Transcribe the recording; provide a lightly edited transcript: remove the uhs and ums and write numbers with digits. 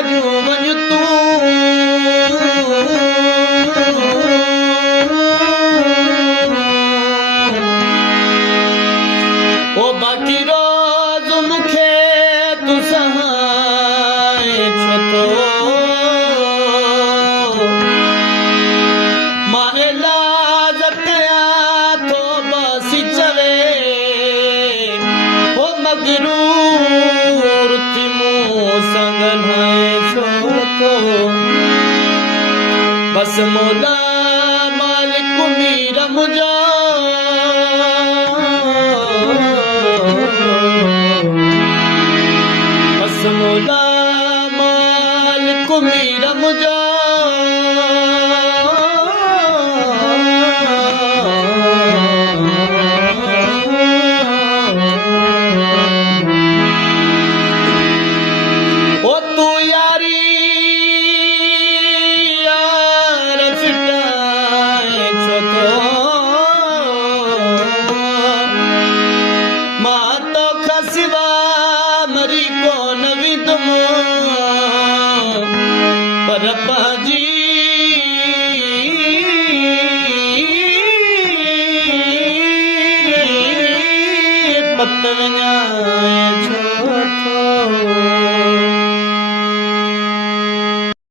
कजू वञ तूं ओ बाक़ी रोज़ मूंखे तूं सहाय छो थो मां इलाज कयां थो बस चवे ओ मगरूर थी मूं संग नाए छो थो बस मौला मालिक मीर मुंहिंजा बस मौला मालिक मीर मुंहिंजा ओ तू यारी यार फिटाए छो थो मां तोखां सिवा मरी कोन विंदुमि पर पंहिंजी पत विञाए